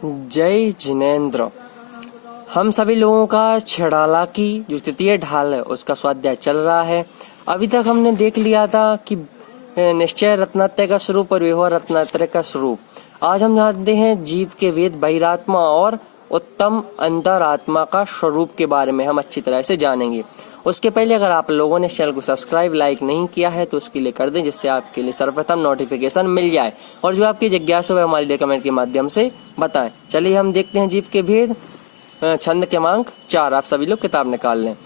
जय जिनेन्द्र। हम सभी लोगों का छड़ाला की जो तृतीय ढाल है उसका स्वाध्याय चल रहा है। अभी तक हमने देख लिया था कि निश्चय रत्नात्रय का स्वरूप और व्यवहार रत्नात्रय का स्वरूप। आज हम जानते हैं जीव के वेद बहिरात्मा और उत्तम अंतरात्मा का स्वरूप के बारे में हम अच्छी तरह से जानेंगे। उसके पहले अगर आप लोगों ने चैनल को सब्सक्राइब लाइक नहीं किया है तो उसके लिए कर दें, जिससे आपके लिए सर्वप्रथम नोटिफिकेशन मिल जाए और जो आपकी जिज्ञासा है हमारे लिए कमेंट के माध्यम से बताएं। चलिए हम देखते हैं जीव के भेद। छंद क्रमांक 4 आप सभी लोग किताब निकाल लें।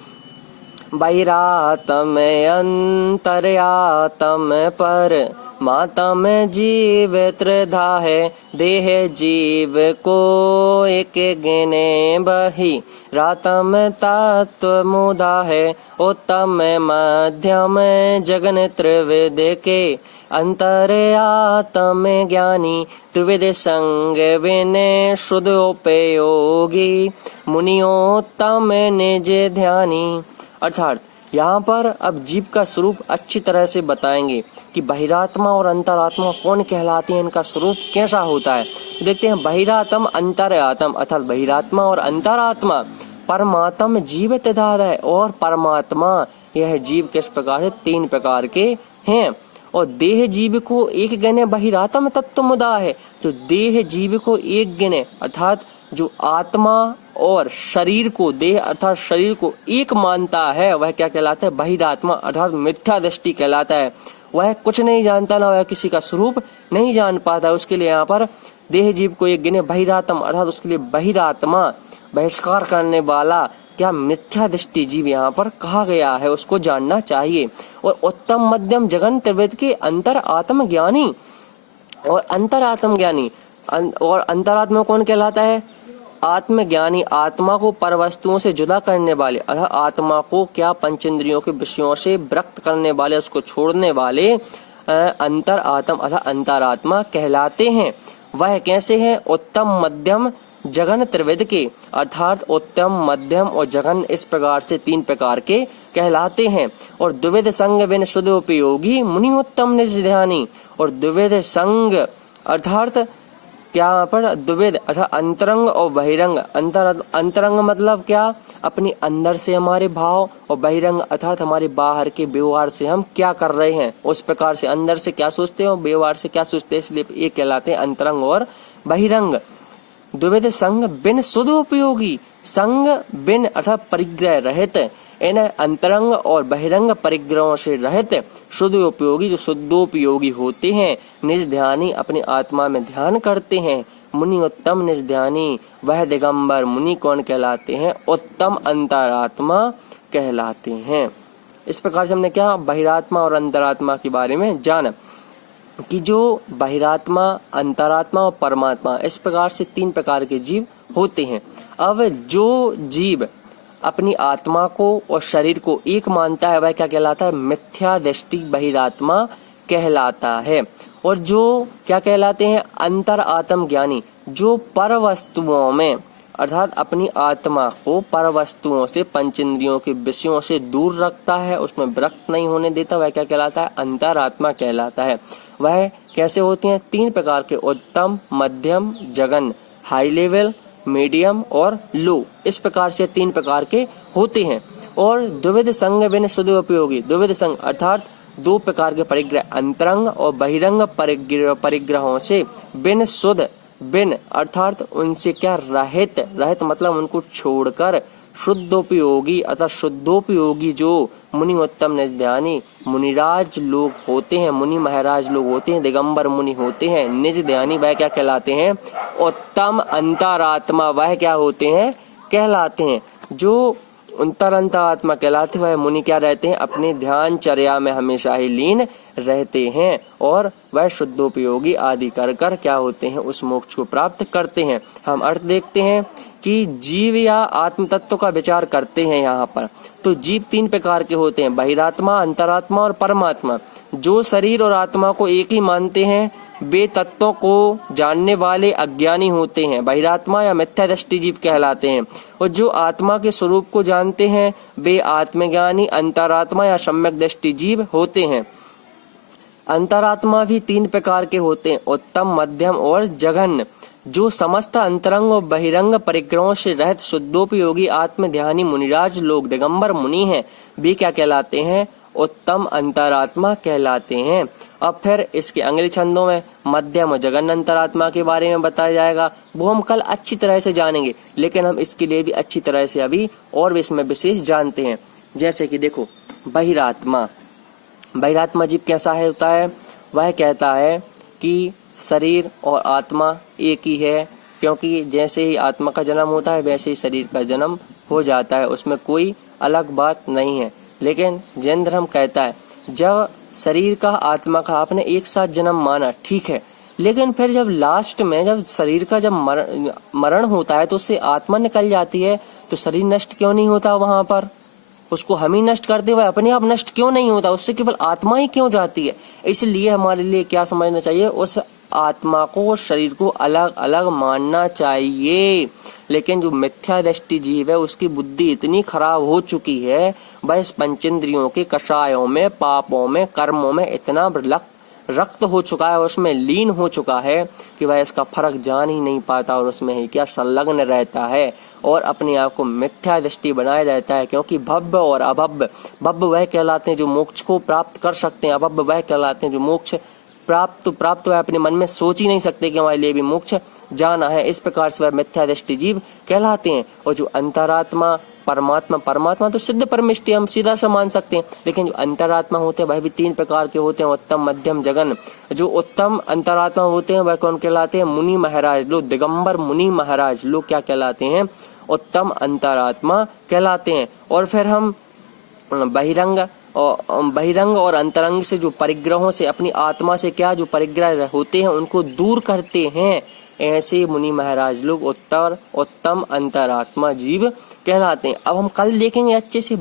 बहिरातम अंतर्यातम पर मातम जीव त्रिधा है। देह जीव को एक गिने बही रातम तत्व मुदा है। उत्तम मध्यम जगन त्रिविद के अंतर्यातम ज्ञानी त्रिविद संग विनय शुद्ध उपयोगी मुनियोत्तम निज ध्यानी। अर्थात यहाँ पर अब जीव का स्वरूप अच्छी तरह से बताएंगे कि बहिरात्मा और अंतरात्मा कौन कहलाते हैं, इनका स्वरूप कैसा होता है। देखते हैं बहिरात्म अंतरात्म अर्थात बहिरात्मा और अंतरात्मा परमात्म जीव तदाद है और परमात्मा यह जीव किस प्रकार है, 3 प्रकार के हैं। और देह जीव को एक गिने बहिरात्म तत्व मुदा है। जो देह जीव को एक गिने अर्थात जो आत्मा और शरीर को देह अर्थात शरीर को एक मानता है वह क्या कहलाता है, बहिरात्मा अर्थात मिथ्या दृष्टि कहलाता है। वह कुछ नहीं जानता ना वह किसी का स्वरूप नहीं जान पाता। उसके लिए यहाँ पर देह जीव को एक गिने बहिरात्मा अर्थात उसके लिए बहिरात्मा बहिष्कार करने वाला क्या मिथ्या दृष्टि जीव यहाँ पर कहा गया है, उसको जानना चाहिए। और उत्तम मध्यम जगन त्रिवेद के अंतर आत्म ज्ञानी और अंतरात्म ज्ञानी और अंतरात्मा कौन कहलाता है, आत्मज्ञानी आत्मा को पर वस्तुओं से जुदा करने वाले अर्थात आत्मा को क्या पंचेंद्रियों के विषयों से विरक्त करने वाले उसको छोड़ने वाले अंतर आत्म अर्थात अंतरात्मा कहलाते हैं। वह कैसे हैं, उत्तम मध्यम जगन त्रिविद के अर्थात उत्तम मध्यम और जगन इस प्रकार से 3 प्रकार के कहलाते हैं। और द्विविध संग विन शुद्ध उपयोगी मुनि उत्तम निज ध्यानी। और द्विविध संग अर्थात क्या यहाँ पर द्विविध अर्थात अंतरंग और बहिरंग। अंतरंग मतलब क्या, अपनी अंदर से हमारे भाव और बहिरंग अर्थात हमारे बाहर के व्यवहार से हम क्या कर रहे हैं, उस प्रकार से अंदर से क्या सोचते हो व्यवहार से क्या सोचते हैं, इसलिए ये कहलाते हैं अंतरंग और बहिरंग। द्विविध संग बिन शुद्ध उपयोगी संग बिन अर्थात परिग्रह रहित इन अंतरंग और बहिरंग परिग्रहों से रहित शुद्ध उपयोगी जो शुद्धोपयोगी होते हैं। निज ध्यानी अपनी आत्मा में ध्यान करते हैं। मुनि उत्तम निज ध्यानी वह दिगंबर मुनि कौन कहलाते हैं, उत्तम अंतरात्मा कहलाते हैं। इस प्रकार से हमने क्या बहिरात्मा और अंतरात्मा के बारे में जाना कि जो बहिरात्मा अंतरात्मा और परमात्मा इस प्रकार से 3 प्रकार के जीव होते हैं। अब जो जीव अपनी आत्मा को और शरीर को एक मानता है वह क्या कहलाता है, मिथ्या दृष्टि बहिरात्मा कहलाता है। और जो क्या कहलाते हैं, अंतर आत्म ज्ञानी जो पर वस्तुओं में अर्थात अपनी आत्मा को पर वस्तुओं से पंचेंद्रियों के विषयों से दूर रखता है, उसमें विरक्त नहीं होने देता, वह क्या कहलाता है, अंतरात्मा कहलाता है। वह कैसे होती हैं, 3 प्रकार के उत्तम मध्यम जगन हाई लेवल मीडियम और लो इस प्रकार से 3 प्रकार के होते हैं। और द्विविध संग बिन शुद्ध उपयोगी द्विविध संग अर्थात 2 प्रकार के परिग्रह अंतरंग और बहिरंग परिग्रहों से बिन शुद्ध बिन अर्थात उनसे क्या रहित रहित मतलब उनको छोड़कर शुद्धोपयोगी अर्थात शुद्धोपयोगी जो मुनि उत्तम निज ध्यानी मुनिराज लोग होते हैं, मुनि महाराज लोग होते हैं, दिगंबर मुनि होते हैं। निज ध्यानी वह क्या कहलाते हैं, उत्तम अंतरात्मा वह क्या होते हैं कहलाते हैं। जो अंतरात्मा कहलाते हैं वह मुनि क्या रहते हैं, अपने ध्यान चर्या में हमेशा ही लीन रहते हैं और वह शुद्धोपयोगी आदि कर कर क्या होते हैं, उस मोक्ष को प्राप्त करते हैं। हम अर्थ देखते हैं कि जीव या आत्म तत्व का विचार करते हैं यहाँ पर। तो जीव 3 प्रकार के होते हैं, बहिरात्मा अंतरात्मा और परमात्मा। जो शरीर और आत्मा को एक ही मानते हैं वे तत्वों को जानने वाले अज्ञानी होते हैं, बहिरात्मा या मिथ्या दृष्टि जीव कहलाते हैं। और जो आत्मा के स्वरूप को जानते हैं वे आत्मज्ञानी अंतरात्मा या सम्यक दृष्टि जीव होते हैं। अंतरात्मा भी 3 प्रकार के होते हैं, उत्तम, मध्यम और जघन्य। जो समस्त अंतरंग और बहिरंग परिग्रहों से रहित शुद्धोपयोगी आत्म ध्यानी मुनिराज लोग दिगंबर मुनि हैं, वे क्या कहलाते हैं? उत्तम अंतरात्मा कहलाते हैं। अब फिर इसके अगले छंदों में मध्यम और जघन्य अंतरात्मा के बारे में बताया जाएगा, वो हम कल अच्छी तरह से जानेंगे, लेकिन हम इसके लिए भी अच्छी तरह से अभी और इसमें विशेष जानते हैं। जैसे कि देखो, बहिरात्मा, बहिरात्मा जीव कैसा है होता है? वह कहता है कि शरीर और आत्मा एक ही है, क्योंकि जैसे ही आत्मा का जन्म होता है वैसे ही शरीर का जन्म हो जाता है, उसमें कोई अलग बात नहीं है। लेकिन जैन धर्म कहता है जब शरीर का आत्मा का आपने एक साथ जन्म माना, ठीक है, लेकिन फिर जब लास्ट में जब शरीर का जब मरण होता है तो उससे आत्मा निकल जाती है, तो शरीर नष्ट क्यों नहीं होता? वहां पर उसको हम ही नष्ट करते हुए अपने आप नष्ट क्यों नहीं होता? उससे केवल आत्मा ही क्यों जाती है? इसलिए हमारे लिए क्या समझना चाहिए? उस आत्मा को और शरीर को अलग अलग मानना चाहिए। लेकिन जो मिथ्या दृष्टि जीव है उसकी बुद्धि इतनी खराब हो चुकी है, वह इस पंचेंद्रियों के कषायों में, पापों में, कर्मों में इतना रक्त हो चुका है, उसमें लीन हो चुका है कि वह इसका फर्क जान ही नहीं पाता और उसमें ही क्या संलग्न रहता है और अपने आप को मिथ्या दृष्टि बनाए रहता है। क्योंकि भव्य और अभव्य, भव्य वह कहलाते हैं जो मोक्ष को प्राप्त कर सकते हैं, अभव्य वह कहलाते हैं जो मोक्ष प्राप्त वह अपने मन में सोच ही नहीं सकते कि हमारे लिए भी मोक्ष जाना है। इस प्रकार से वह मिथ्या दृष्टि जीव कहलाते हैं। और जो अंतरात्मा, परमात्मा तो सिद्ध परमिष्टि हम सीधा सा मान सकते हैं, लेकिन जो अंतरात्मा होते हैं वह भी 3 प्रकार के होते हैं, उत्तम, मध्यम, जघन्य। जो उत्तम अंतरात्मा होते हैं वह कौन कहलाते हैं? मुनि महाराज लोग, दिगंबर मुनि महाराज लोग क्या कहलाते हैं? उत्तम अंतरात्मा कहलाते हैं। और फिर हम बहिरंग और अंतरंग से जो परिग्रहों से अपनी आत्मा से क्या जो परिग्रह होते हैं उनको दूर करते हैं, ऐसे मुनि महाराज लोग उत्तम अंतरात्मा जीव कहलाते हैं। अब हम कल देखेंगे अच्छे से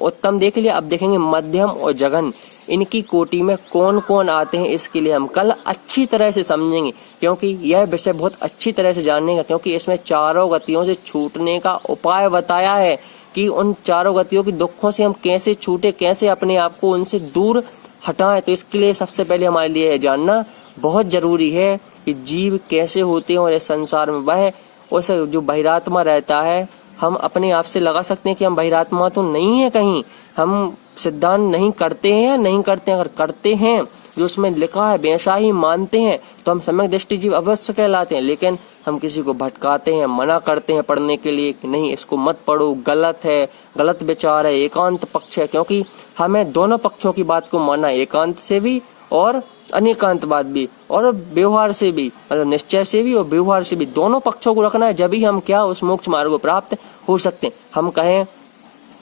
उत्तम देख लिया, अब देखेंगे मध्यम और जघन्य, इनकी कोटि में कौन कौन आते हैं, इसके लिए हम कल अच्छी तरह से समझेंगे, क्योंकि यह विषय बहुत अच्छी तरह से जानने का, क्योंकि इसमें चारों गतियों से छूटने का उपाय बताया है कि उन चारों गतियों के दुखों से हम कैसे छूटे, कैसे अपने आप को उनसे दूर हटाएं। तो इसके लिए सबसे पहले हमारे लिए जानना बहुत जरूरी है कि जीव कैसे होते हैं और इस संसार में वह उस जो बहिरात्मा रहता है, हम अपने आप से लगा सकते हैं कि हम बहिरात्मा तो नहीं है कहीं, हम सिद्धांत नहीं करते हैं या नहीं करते हैं। अगर करते हैं जो उसमें लिखा है वैसा ही मानते हैं तो हम सम्यक दृष्टि जीव अवश्य कहलाते हैं। लेकिन हम किसी को भटकाते हैं, मना करते हैं पढ़ने के लिए कि नहीं इसको मत पढ़ो, गलत है, गलत विचार है, एकांत पक्ष है, क्योंकि हमें दोनों पक्षों की बात को मानना, एकांत से भी और अनेकांतवाद भी, और व्यवहार से भी, मतलब निश्चय से भी और व्यवहार से भी, दोनों पक्षों को रखना है, जब ही हम क्या उस मोक्ष मार्ग को प्राप्त हो सकते हैं। हम कहें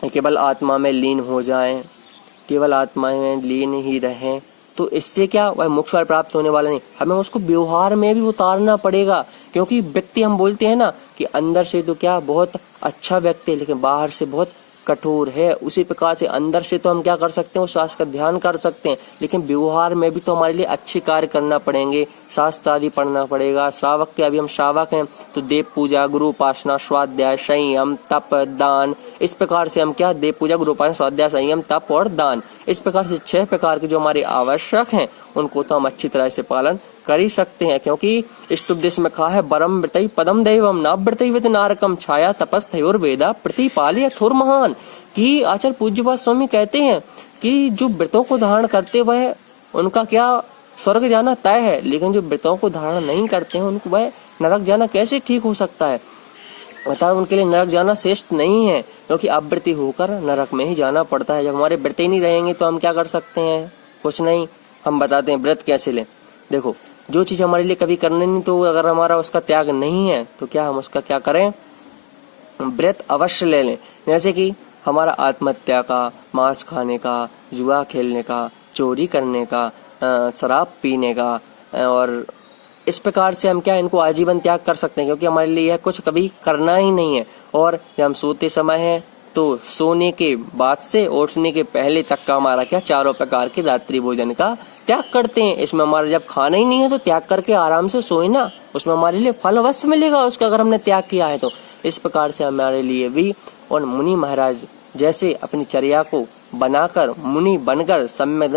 केवल आत्मा में लीन हो जाएं, केवल आत्मा में लीन ही रहें, तो इससे क्या वह मोक्ष प्राप्त होने वाला नहीं, हमें उसको व्यवहार में भी उतारना पड़ेगा। क्योंकि व्यक्ति हम बोलते हैं ना कि अंदर से तो क्या बहुत अच्छा व्यक्ति है लेकिन बाहर से बहुत कठोर है, उसी प्रकार से अंदर से तो हम क्या कर सकते हैं, उस शास्त्र का ध्यान कर सकते हैं, लेकिन व्यवहार में भी तो हमारे लिए अच्छे कार्य करना पड़ेंगे, शास्त्र आदि पढ़ना पड़ेगा। श्रावक के अभी हम श्रावक हैं तो देव पूजा, गुरु उपासना, स्वाध्याय, संयम, तप, दान, इस प्रकार से हम क्या देव पूजा, गुरु उपासना, स्वाध्याय, संयम, तप और दान, इस प्रकार से 6 प्रकार के जो हमारे आवश्यक हैं उनको तो हम अच्छी तरह से पालन कर ही सकते हैं। क्योंकि इष्टोपदेश में कहा है बरम वृतई पदम दैवम नाव्रतई विद नारकम छाया तपस्थयोर वेदा प्रतिपालय थुर महान, कि आचार्य पूज्यपाद स्वामी कहते हैं कि जो व्रतों को धारण करते वह उनका क्या स्वर्ग जाना तय है, लेकिन जो व्रतों को धारण नहीं करते हैं उनको वह नरक जाना कैसे ठीक हो सकता है। अर्थात उनके लिए नरक जाना श्रेष्ठ नहीं है, क्योंकि अव्रती होकर नरक में ही जाना पड़ता है। जब हमारे व्रत ही नहीं रहेंगे तो हम क्या कर सकते हैं, कुछ नहीं। हम बताते हैं व्रत कैसे लें। देखो, जो चीज हमारे लिए कभी करनी नहीं, तो अगर हमारा उसका त्याग नहीं है तो क्या हम उसका क्या करें, व्रत अवश्य ले लें। जैसे कि हमारा आत्महत्या का, मांस खाने का, जुआ खेलने का, चोरी करने का, शराब पीने का, और इस प्रकार से हम क्या इनको आजीवन त्याग कर सकते हैं, क्योंकि हमारे लिए यह कुछ कभी करना ही नहीं है। और जब हम सोते समय है तो सोने के बाद से उठने के पहले तक का हमारा क्या चारों प्रकार के रात्रि भोजन का त्याग करते हैं। इसमें हमारा जब खाना ही नहीं है तो त्याग करके आराम से सोए ना, उसमें हमारे लिए फल अवश्य मिलेगा उसका, अगर हमने त्याग किया है तो। इस प्रकार से हमारे लिए भी और मुनि महाराज जैसे अपनी चर्या को बनाकर मुनि बनकर सम्यक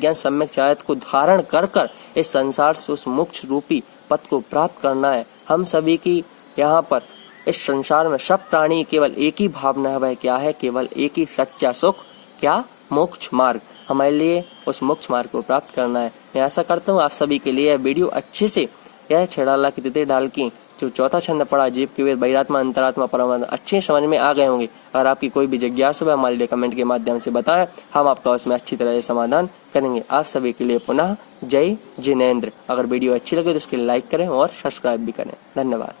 ज्ञान सम्यक चारित्र को धारण कर कर इस संसार से उस मोक्ष रूपी पद को प्राप्त करना है। हम सभी की यहाँ पर इस संसार में सब प्राणी केवल एक ही भावना है, वह क्या है? केवल एक ही सच्चा सुख, क्या? मोक्ष मार्ग। हमारे लिए उस मोक्ष मार्ग को प्राप्त करना है। मैं आशा करता हूँ आप सभी के लिए यह वीडियो अच्छे से, यह छेड़ाला की तिथि डाल की जो चौथा छंद पढ़ा जीव के वेद बहिरात्मा अंतरात्मा परमात्मा अच्छे समझ में आ गए होंगे। अगर आपकी कोई भी जिज्ञासा हो हमारे लिए कमेंट के माध्यम से बताएं, हम आपका उसमें अच्छी तरह से समाधान करेंगे। आप सभी के लिए पुनः जय जिनेंद्र। अगर वीडियो अच्छी लगे तो इसके लाइक करें और सब्सक्राइब भी करें। धन्यवाद।